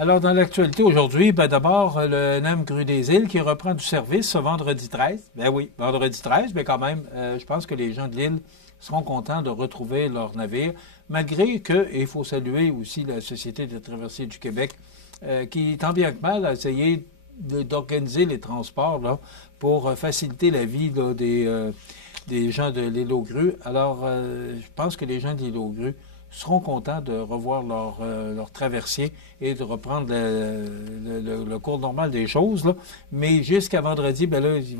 Alors, dans l'actualité aujourd'hui, d'abord, le NAM Grue des Îles qui reprend du service ce vendredi 13. Ben oui, vendredi 13, mais quand même, je pense que les gens de l'île seront contents de retrouver leur navire, malgré que, et il faut saluer aussi la Société de traversée du Québec, qui, tant bien que mal, a essayé d'organiser les transports là, pour faciliter la vie là, des gens de l'île aux Grues. Alors, je pense que les gens de l'île aux Grues seront contents de revoir leur traversier et de reprendre le cours normal des choses. Là. Mais jusqu'à vendredi, ben là, il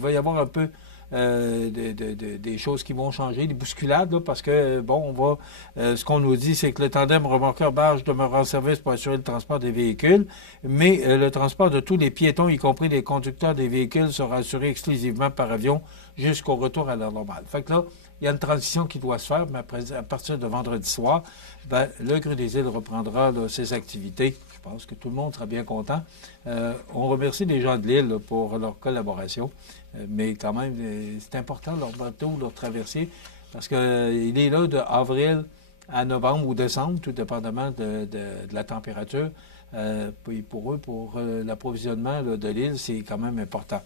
va y avoir un peu des choses qui vont changer, des bousculades, là, parce que, bon, ce qu'on nous dit, c'est que le tandem remorqueur-barge demeurera en service pour assurer le transport des véhicules, mais le transport de tous les piétons, y compris les conducteurs des véhicules, sera assuré exclusivement par avion jusqu'au retour à l'heure normale. Fait que là, il y a une transition qui doit se faire, mais à partir de vendredi soir, le Grue des Îles reprendra là, ses activités. Je pense que tout le monde sera bien content. On remercie les gens de l'île pour leur collaboration, mais quand même, c'est important, leur bateau, leur traversier, parce qu'il est là de avril à novembre ou décembre, tout dépendamment de la température. Puis pour eux, pour l'approvisionnement de l'île, c'est quand même important.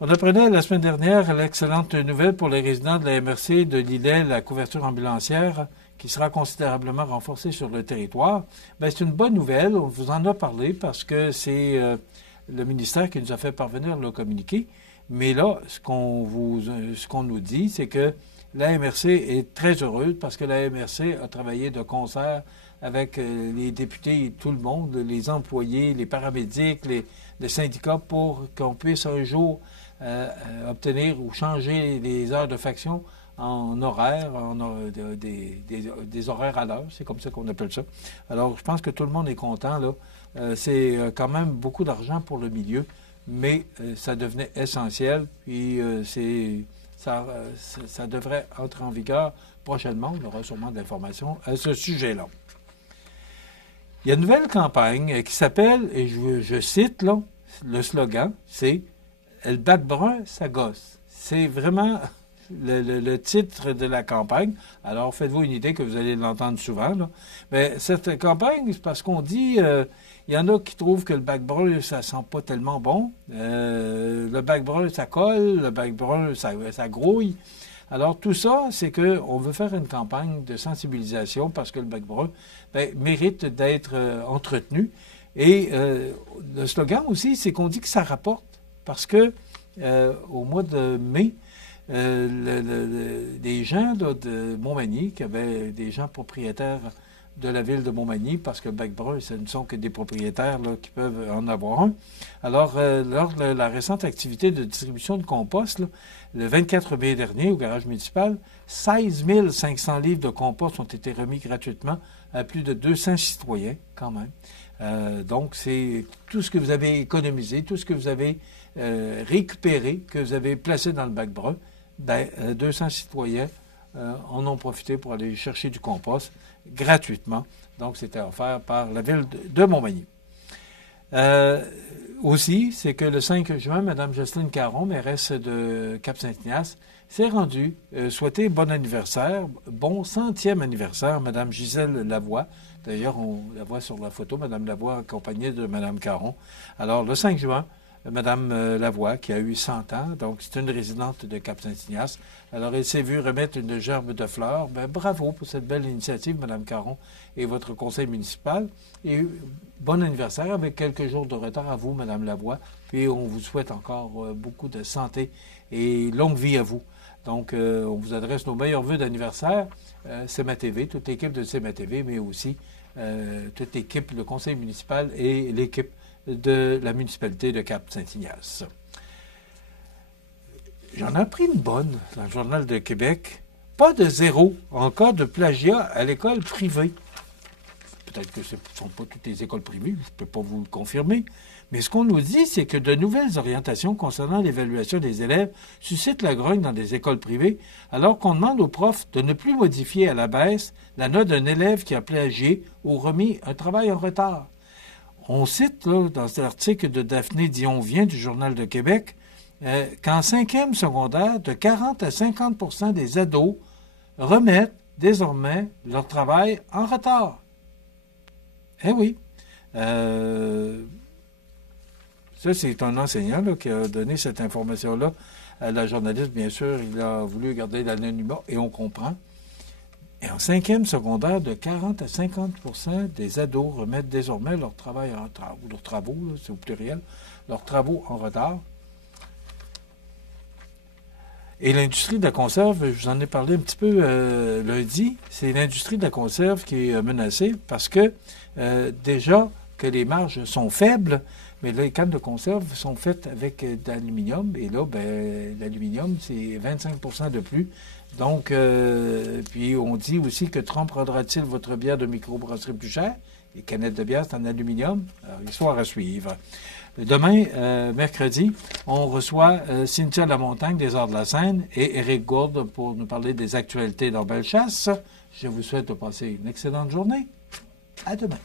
On apprenait la semaine dernière l'excellente nouvelle pour les résidents de la MRC de l'îlet, la couverture ambulancière qui sera considérablement renforcée sur le territoire. Bien, c'est une bonne nouvelle, on vous en a parlé parce que c'est le ministère qui nous a fait parvenir le communiqué. Mais là, ce qu'on nous dit, c'est que la MRC est très heureuse parce que la MRC a travaillé de concert avec les députés et tout le monde, les employés, les paramédics, les syndicats pour qu'on puisse un jour obtenir ou changer les heures de faction en horaire, des horaires à l'heure, c'est comme ça qu'on appelle ça. Alors, je pense que tout le monde est content, là. C'est quand même beaucoup d'argent pour le milieu, mais ça devenait essentiel, puis ça devrait entrer en vigueur prochainement. On aura sûrement de l'information à ce sujet-là. Il y a une nouvelle campagne qui s'appelle, et je cite là, le slogan, c'est « Le bac brun, ça gosse ». C'est vraiment le titre de la campagne. Alors, faites-vous une idée que vous allez l'entendre souvent. Là. Mais cette campagne, c'est parce qu'on dit, il y en a qui trouvent que le bac brun, ça sent pas tellement bon. Le bac brun, ça colle. Le bac brun, ça grouille. Alors, tout ça, c'est qu'on veut faire une campagne de sensibilisation parce que le bac brun mérite d'être entretenu. Et le slogan aussi, c'est qu'on dit que ça rapporte parce que au mois de mai, des gens là, de Montmagny, qui avaient des gens propriétaires de la ville de Montmagny, parce que le bac brun, ce ne sont que des propriétaires là, qui peuvent en avoir un. Alors, lors de la récente activité de distribution de compost, là, le 24 mai dernier, au garage municipal, 16 500 livres de compost ont été remis gratuitement à plus de 200 citoyens, quand même. Donc, c'est tout ce que vous avez économisé, tout ce que vous avez récupéré, que vous avez placé dans le bac brun, 200 citoyens en ont profité pour aller chercher du compost gratuitement. Donc, c'était offert par la ville de Montmagny. Aussi, c'est que le 5 juin, Mme Jocelyne Caron, mairesse de Cap-Saint-Ignace, s'est rendue souhaiter bon anniversaire, bon 100e anniversaire, Mme Gisèle Lavoie. D'ailleurs, on la voit sur la photo, Mme Lavoie accompagnée de Mme Caron. Alors, le 5 juin, Mme Lavoie, qui a eu 100 ans, donc c'est une résidente de Cap-Saint-Ignace. Alors, elle s'est vue remettre une gerbe de fleurs. Bravo pour cette belle initiative, Mme Caron, et votre conseil municipal. Et bon anniversaire avec quelques jours de retard à vous, Mme Lavoie. Puis, on vous souhaite encore beaucoup de santé et longue vie à vous. Donc, on vous adresse nos meilleurs vœux d'anniversaire. CEMA TV, toute l'équipe de CEMA TV, mais aussi toute l'équipe, le conseil municipal et l'équipe de la municipalité de Cap-Saint-Ignace. J'en ai appris une bonne dans le Journal de Québec. Pas de zéro en cas de plagiat à l'école privée. Peut-être que ce ne sont pas toutes les écoles privées, je ne peux pas vous le confirmer. Mais ce qu'on nous dit, c'est que de nouvelles orientations concernant l'évaluation des élèves suscitent la grogne dans des écoles privées, alors qu'on demande aux profs de ne plus modifier à la baisse la note d'un élève qui a plagié ou remis un travail en retard. On cite là, dans cet article de Daphné Dion-Vient du Journal de Québec qu'en 5e secondaire, de 40 à 50 % des ados remettent désormais leur travail en retard. Eh oui. Ça, c'est un enseignant là, qui a donné cette information-là à la journaliste. Bien sûr, il a voulu garder l'anonymat et on comprend. Et en cinquième secondaire, de 40 à 50 des ados remettent désormais leur travail ou leurs travaux, c'est au pluriel, leurs travaux en retard. Et l'industrie de la conserve, je vous en ai parlé un petit peu lundi, c'est l'industrie de la conserve qui est menacée parce que déjà que les marges sont faibles, mais les cannes de conserve sont faites avec de l'aluminium. Et là, ben, l'aluminium, c'est 25 de plus. Donc, puis on dit aussi que Trump rendra-t-il votre bière de microbrasserie plus chère? Les canettes de bière, c'est en aluminium. Alors, histoire à suivre. Demain, mercredi, on reçoit Cynthia Lamontagne des Arts de la Seine et Éric Gourde pour nous parler des actualités dans Bellechasse. Je vous souhaite de passer une excellente journée. À demain.